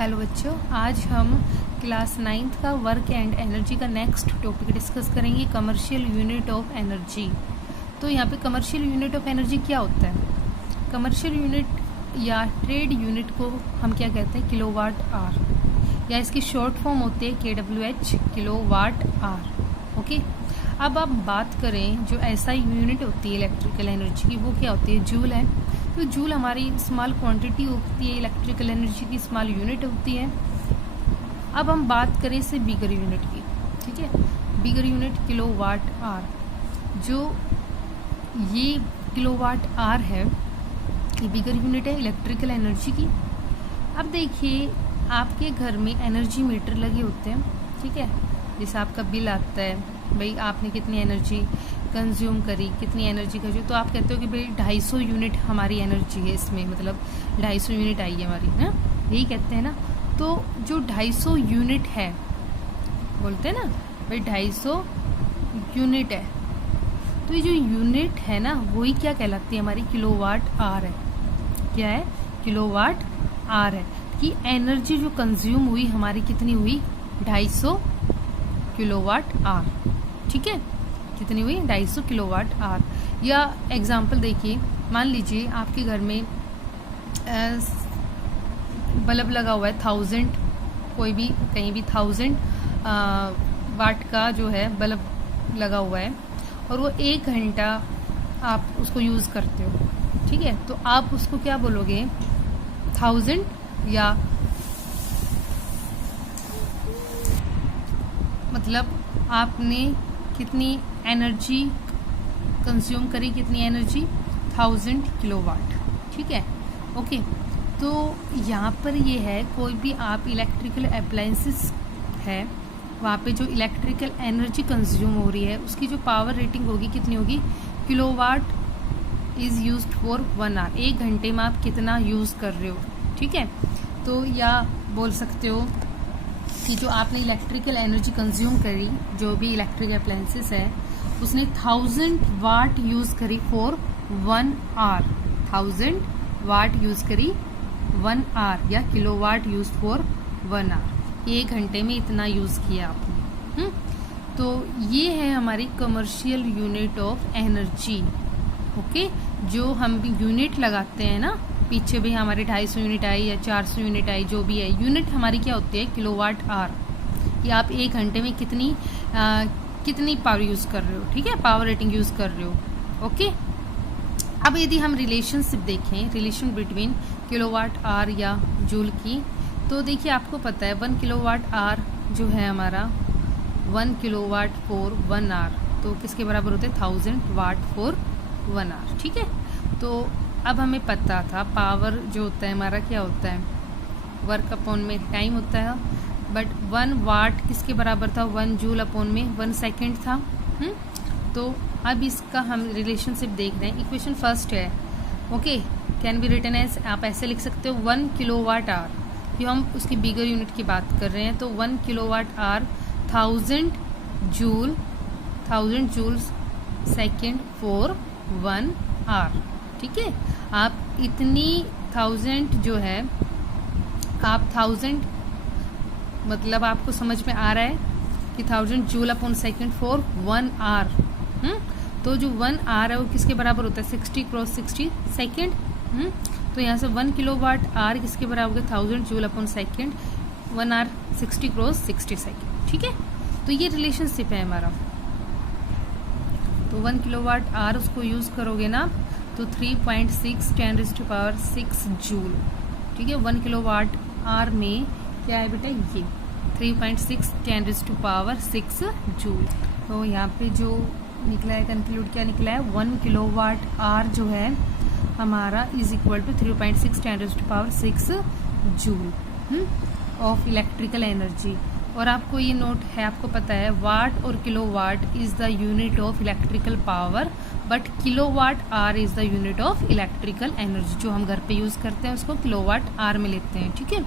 Hello बच्चों, आज हम क्लास 9th का वर्क एंड एनर्जी का नेक्स्ट टॉपिक डिस्कस करेंगे, कमर्शियल यूनिट ऑफ एनर्जी। तो यहाँ पे कमर्शियल यूनिट ऑफ एनर्जी क्या होता है? कमर्शियल यूनिट या ट्रेड यूनिट को हम क्या कहते हैं? किलोवाट आर, या इसकी शॉर्ट फॉर्म होती है KWH, किलोवाट आर। ओके, अब आप बात करें जो ऐसा यूनिट होती है इलेक्ट्रिकल एनर्जी की, वो क्या होती है? जूल है। तो जूल हमारी स्मॉल क्वांटिटी होती है, इलेक्ट्रिकल एनर्जी की स्मॉल यूनिट होती है। अब हम बात करें इससे बिगर यूनिट की, ठीक है? Bigger unit kilowatt hour. जो ये किलोवाट आर है, ये बिगर यूनिट है इलेक्ट्रिकल एनर्जी की। अब देखिए, आपके घर में एनर्जी मीटर लगे होते हैं, ठीक है? जैसे आपका बिल आता है, भाई आपने कितनी एनर्जी कंज्यूम करी, कितनी एनर्जी का जो, तो आप कहते हो कि भाई 250 यूनिट हमारी एनर्जी है इसमें, मतलब 250 यूनिट आई है हमारी, है यही कहते हैं ना। तो जो 250 यूनिट है, बोलते हैं ना भाई 250 यूनिट है, तो ये जो यूनिट है ना, वही क्या कहलाती है? हमारी किलोवाट आर है। क्या है? किलोवाट आर है कि एनर्जी जो कंज्यूम हुई हमारी कितनी हुई? 250 किलोवाट आर, ठीक है? कितनी हुई? 250 किलोवाट आर। या एग्जाम्पल देखिए, मान लीजिए आपके घर में बल्ब लगा हुआ है 1000, कोई भी कहीं भी 1000 वाट का जो है बल्ब लगा हुआ है, और वो 1 घंटा आप उसको यूज़ करते हो, ठीक है? तो आप उसको क्या बोलोगे? 1000 या मतलब आपने कितनी एनर्जी कंज्यूम करी, कितनी एनर्जी? 1000 किलोवाट, ठीक है? ओके, तो यहाँ पर ये है, कोई भी आप इलेक्ट्रिकल अप्लायंसेस है, वहाँ पे जो इलेक्ट्रिकल एनर्जी कंज्यूम हो रही है, उसकी जो पावर रेटिंग होगी कितनी होगी? Kilowatt is used for 1 hour. 1 घंटे में आप कितना यूज़ कर रहे हो, ठीक है? तो या बोल सकते हो कि जो आपने इलेक्ट्रिकल एनर्जी कंज्यूम करी, जो भी इलेक्ट्रिक अप्लायंसेस है, उसने 1000 वाट यूज़ करी फॉर 1 आवर। 1000 वाट यूज़ करी 1 आवर, या किलोवाट यूज फॉर 1 आवर। 1 घंटे में इतना यूज़ किया आपने। तो ये है हमारी commercial unit of energy. Okay, जो हम यूनिट लगाते हैं ना, पीछे भी हमारी 250 यूनिट आई या 400 यूनिट आई, जो भी है, यूनिट हमारी क्या होती है? Kilowatt hour. कि आप 1 घंटे में कितनी पावर यूज़ कर रहे हो, ठीक है? पावर रेटिंग यूज़ कर रहे हो। ओके, अब यदि हम रिलेशनशिप देखें, रिलेशन बिटवीन किलोवाट आवर या जूल की, तो देखिए आपको पता है 1 किलोवाट आवर जो है हमारा 1 किलोवाट फॉर 1 आवर, तो किसके बराबर होते हैं? 1000 वाट फॉर 1 आवर, ठीक है? तो अब हमें पता था पावर जो होता है हमारा क्या होता है? वर्क अपॉन में टाइम होता है, बट 1 वाट किसके बराबर था? 1 जूल अपॉन में 1 सेकेंड था। तो अब इसका हम रिलेशनशिप देख रहे हैं। इक्वेशन फर्स्ट है, okay, can be written as, आप ऐसे लिख सकते हो 1 किलोवाट आवर, कि हम उसकी बिगर यूनिट की बात कर रहे हैं। तो 1 kilowatt hour 1000 joules second for 1 hour, ठीक है? आप इतनी 1000 जो है, आप 1000 मतलब आपको समझ में आ रहा है कि 1000 joule upon second for 1 hour. तो जो 1 आवर है वो किसके बराबर होता है? 60 क्रॉस 60 सेकेंड। तो यहाँ से 1 किलोवाट आवर किसके बराबर? 1000 joule upon second, 1 hour 60 cross 60 second, ठीक है? तो ये रिलेशनशिप है हमारा। तो 1 किलोवाट आवर उसको यूज़ करोगे ना, तो 3.6 10⁻⁶ जूल, ठीक है? 1 किलोवाट आवर में क्या है बेटा? ये 3.6 10⁻⁶ जूल। तो यहाँ पे जो निकला है कंक्लूड, क्या निकला है? 1 किलोवाट आवर जो है हमारा is equal to 3.6 10⁻⁶ joule of electrical energy. और आपको ये नोट है, आपको पता है वाट और kilowatt is the unit of electrical power, but kilowatt hour is the unit of electrical energy. जो हम घर पे यूज़ करते हैं उसको किलोवाट आवर में लेते हैं, ठीक है?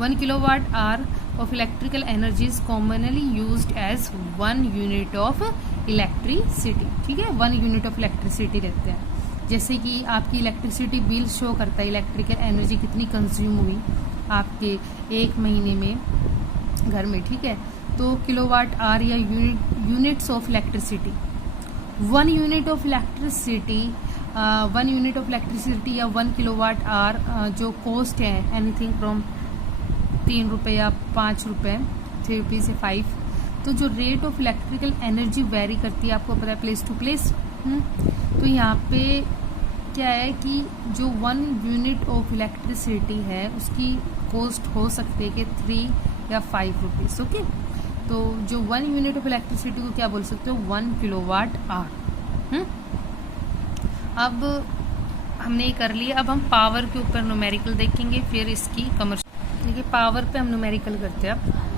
1 kilowatt hour of electrical energy is commonly used as 1 unit of electricity, ठीक है? 1 यूनिट ऑफ इलेक्ट्रिसिटी लेते हैं। जैसे कि आपकी इलेक्ट्रिसिटी बिल शो करता है इलेक्ट्रिकल एनर्जी कितनी कंज्यूम हुई, आपके एक महीने में घर में, ठीक है। तो किलोवाट आर या units of electricity, 1 unit of electricity, 1 unit of electricity या 1 किलोवाट आर जो कॉस्ट है एनीथिंग फ्रॉम 3 रुपये या 5 रुपये, 3 रुपये से 5। तो जो rate of electrical energy very करती है, आपको पता है, प्लेस टू प्लेस। तो यहाँ पे क्या है कि जो 1 यूनिट ऑफ इलेक्ट्रिसिटी है उसकी कॉस्ट हो सकती है कि 3 या 5 रुपीज़, ओके। तो जो 1 यूनिट ऑफ इलेक्ट्रिसिटी को क्या बोल सकते हो, 1 किलोवाट आवर। अब हमने ये कर लिया। अब हम पावर के ऊपर न्यूमेरिकल देखेंगे, फिर इसकी कमर्शियल। देखिए पावर पे हम न्यूमेरिकल करते हैं। अब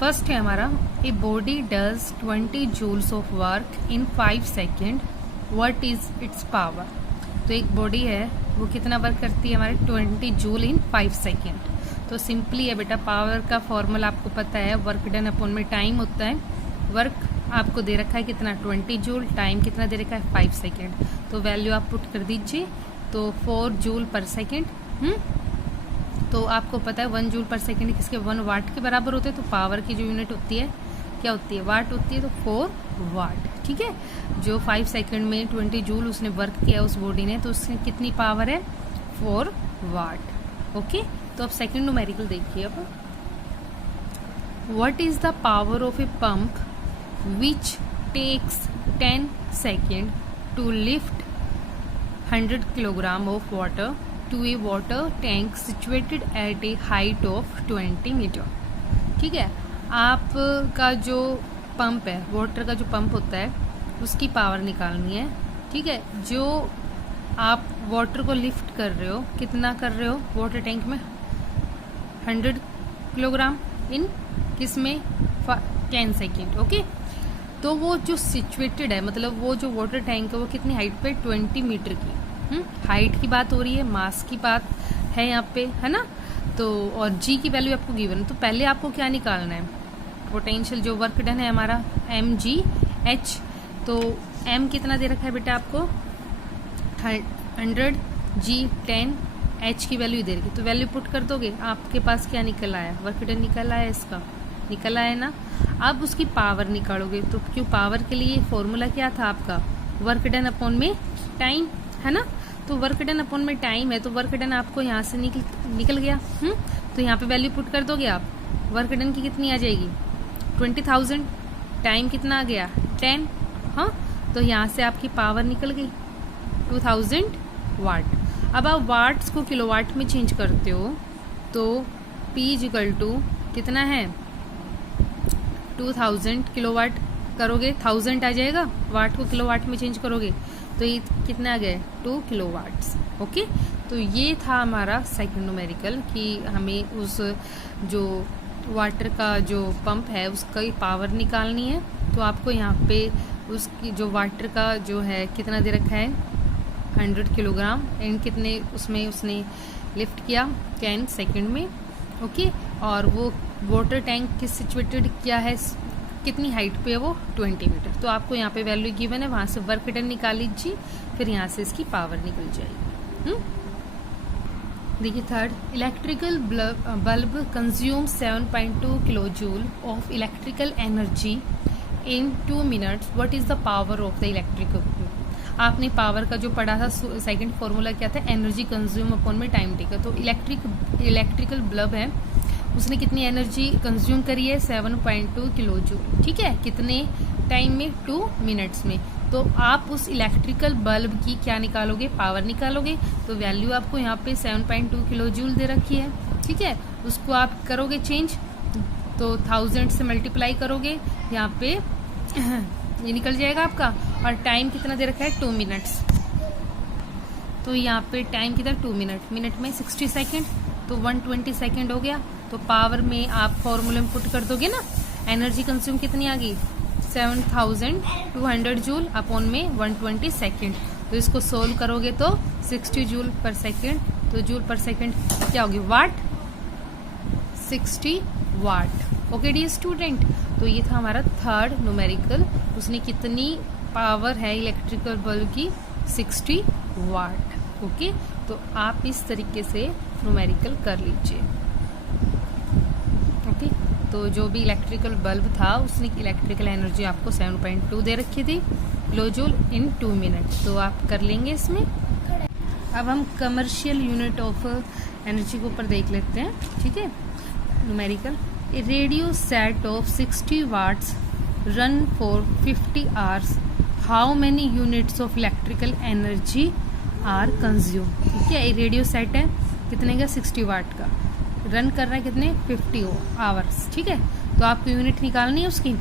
फर्स्ट है हमारा, a body does 20 joules of work in 5 second, what is its power. तो एक बॉडी है वो कितना वर्क करती है हमारे, 20 जूल इन 5 सेकेंड। तो सिंपली है बेटा, पावर का फॉर्मूला आपको पता है, वर्क डन अपॉन में टाइम होता है। वर्क आपको दे रखा है कितना, 20 जूल, टाइम कितना दे रखा है, 5 सेकेंड। तो वैल्यू आप पुट कर दीजिए, तो 4 जूल पर सेकेंड। तो आपको पता है 1 जूल पर सेकेंड किसके, 1 वाट के बराबर होते हैं। तो पावर की जो यूनिट होती है क्या होती है, वाट होती है। तो 4 वाट, ठीक है। जो 5 सेकेंड में 20 जूल उसने वर्क किया उस बॉडी ने, तो उसने कितनी पावर है, 4 वाट, ओके। तो अब सेकेंड न्यूमेरिकल देखिए। अब what is the power of a pump which takes 10 second to lift 100 kilogram of water to a water tank situated at a height of 20 metre, ठीक है। आपका जो पंप है, वाटर का जो पंप होता है, उसकी पावर निकालनी है, ठीक है। जो आप वाटर को लिफ्ट कर रहे हो, कितना कर रहे हो वाटर टैंक में, 100 किलोग्राम इन किसमें, 10 सेकेंड, ओके। तो वो जो सिचुएटेड है, मतलब वो जो वाटर टैंक है वो कितनी हाइट पे, 20 मीटर की। हाइट की बात हो रही है, मास की बात है यहाँ पे, है ना। तो और जी की वैल्यू आपको गिवन है। तो पहले आपको क्या निकालना है, पोटेंशियल जो वर्क डन है हमारा, mgh। तो m कितना दे रखा है बेटा आपको, 100, g 10, h की वैल्यू दे रखी। तो वैल्यू पुट कर दोगे, आपके पास क्या निकल आया, वर्क डन निकल आया, इसका निकल आया ना। अब उसकी पावर निकालोगे, तो क्यों, पावर के लिए फॉर्मूला क्या था आपका, वर्क डन अपॉन में टाइम, है ना। तो वर्क डन अपॉन में टाइम है, तो वर्क डन आपको यहाँ से निकल गया। तो यहाँ पे वैल्यू पुट कर दोगे आप, वर्क डन की कितनी आ जाएगी, 20,000, टाइम कितना आ गया, 10, हाँ। तो यहाँ से आपकी पावर निकल गई 2000 वाट। अब आप वाट्स को किलोवाट में चेंज करते हो, तो P इक्वल टू कितना है, 2000 किलोवाट करोगे 1000 आ जाएगा, वाट को किलोवाट में चेंज करोगे तो ये कितना आ गया, 2 किलोवाट्स, ओके। तो ये था हमारा सेकंड न्यूमेरिकल कि हमें उस जो वाटर का जो पंप है उसका पावर निकालनी है। तो आपको यहाँ पे उसकी जो वाटर का जो है कितना दे रखा है, 100 किलोग्राम, एंड कितने उसमें उसने लिफ्ट किया, 10 सेकेंड में, ओके। और वो वाटर टैंक किस सिचुएटेड क्या है, कितनी हाइट पे है वो, 20 मीटर। तो आपको यहाँ पे वैल्यू गिवन है, वहाँ से वर्क डन निकाल लीजिए, फिर यहाँ से इसकी पावर निकल जाएगी। देखिए third, electrical bulb consume 7.2 kilo joule of electrical energy in 2 minutes, what is the power of the electrical. आपने पावर का जो पढ़ा था सेकंड फॉर्मूला क्या था, एनर्जी कंज्यूम अपॉन में टाइम टेकर। तो इलेक्ट्रिकल बल्ब है, उसने कितनी एनर्जी कंज्यूम करी है, 7.2 किलो जूल, ठीक है। कितने टाइम में, 2 मिनट्स में। तो आप उस इलेक्ट्रिकल बल्ब की क्या निकालोगे, पावर निकालोगे। तो वैल्यू आपको यहाँ पे 7.2 किलो जूल दे रखी है, ठीक है। उसको आप करोगे चेंज, तो 1000 से मल्टीप्लाई करोगे, यहाँ पे ये निकल जाएगा आपका। और टाइम कितना दे रखा है, 2 मिनट्स। तो यहाँ पे टाइम कितना, 2 मिनट, मिनट में 60 सेकेंड, तो 120 सेकेंड हो गया। तो पावर में आप फॉर्मूले में पुट कर दोगे ना, एनर्जी कंज्यूम कितनी आ गई, 7200 जूल अपॉन में 120 सेकेंड। तो इसको सोल्व करोगे तो 60 जूल पर सेकेंड, तो जूल पर सेकेंड क्या होगी, वाट, 60 वाट, ओके डियर स्टूडेंट। तो ये था हमारा थर्ड न्यूमेरिकल, उसने कितनी पावर है इलेक्ट्रिकल बल्ब की, 60 वाट, ओके। तो आप इस तरीके से न्यूमेरिकल कर लीजिए। तो जो भी इलेक्ट्रिकल बल्ब था उसने इलेक्ट्रिकल एनर्जी आपको 7.2 दे रखी थी किलो जूल इन 2 मिनट। तो आप कर लेंगे इसमें। अब हम कमर्शियल यूनिट ऑफ एनर्जी के ऊपर देख लेते हैं, ठीक है। Numerical, a radio set of 60 watts run for 50 hours, how many units of electrical energy are consume. ठीक है, ये रेडियो सेट है कितने का, 60 वाट का, रन कर रहा है कितने, 50 आवर्स, ठीक है। तो आपको यूनिट निकालनी है उसकी।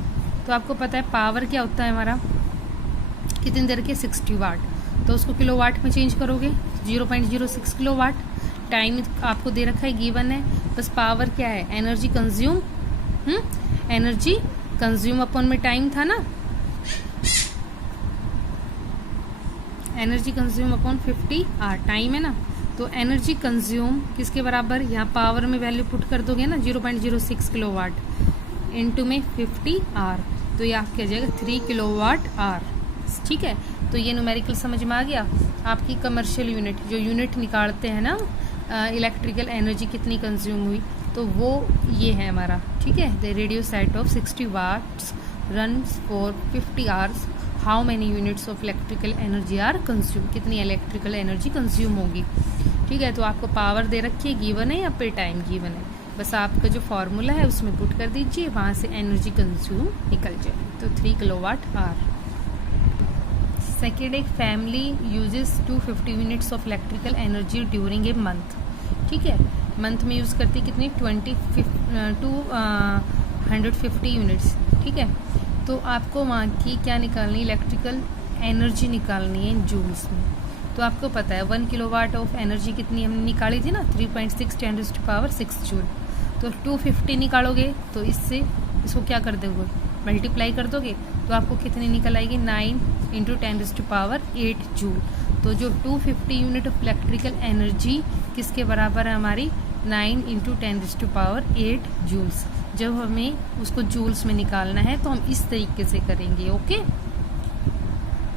तो आपको पता है पावर क्या होता है हमारा, कितनी देर के, 60 वाट, तो उसको किलोवाट में चेंज करोगे 0.06 किलोवाट। टाइम आपको दे रखा है, गिवन है, बस पावर क्या है, energy consume, energy consume upon में टाइम था ना, एनर्जी कंज्यूम अपॉन 50 आर, टाइम है ना। तो एनर्जी कंज्यूम किसके बराबर, यहाँ पावर में वैल्यू पुट कर दोगे ना 0.06 किलोवाट इनटू में 50 आर, तो ये आपके आ जाएगा 3 किलोवाट आर, ठीक है। तो ये न्यूमेरिकल समझ में आ गया। आपकी कमर्शियल यूनिट, जो यूनिट निकालते हैं ना इलेक्ट्रिकल एनर्जी कितनी कंज्यूम हुई, तो वो ये है हमारा, ठीक है। The radio set of 60 watts run for 50 hours, how many units of electrical energy are consume, कितनी इलेक्ट्रिकल एनर्जी कंज्यूम होगी, ठीक है। तो आपको पावर दे रखी है, गिवन है, या पे टाइम गिवन है, बस आपका जो फॉर्मूला है उसमें पुट कर दीजिए, वहाँ से एनर्जी कंज्यूम निकल जाएगी। तो 3 किलोवाट आर। सेकेंड, एक family uses 250 units of electrical energy during a month, ठीक है। मंथ में यूज़ करती कितनी, 250 यूनिट्स, ठीक है। तो आपको वहाँ की क्या निकालनी, इलेक्ट्रिकल एनर्जी निकालनी है जूल्स में। तो आपको पता है 1 किलोवाट ऑफ एनर्जी कितनी हमने निकाली थी ना, 3.6 × 10⁻⁶ जूल। तो 250 निकालोगे तो इससे इसको क्या कर दोगे, मल्टीप्लाई कर दोगे, तो आपको कितनी निकल आएगी, 9 × 10⁸ जूल। तो जो 250 यूनिट ऑफ इलेक्ट्रिकल एनर्जी किसके बराबर है हमारी, 9 × 10⁸ जूल्स। जब हमें उसको जूल्स में निकालना है तो हम इस तरीके से करेंगे, ओके।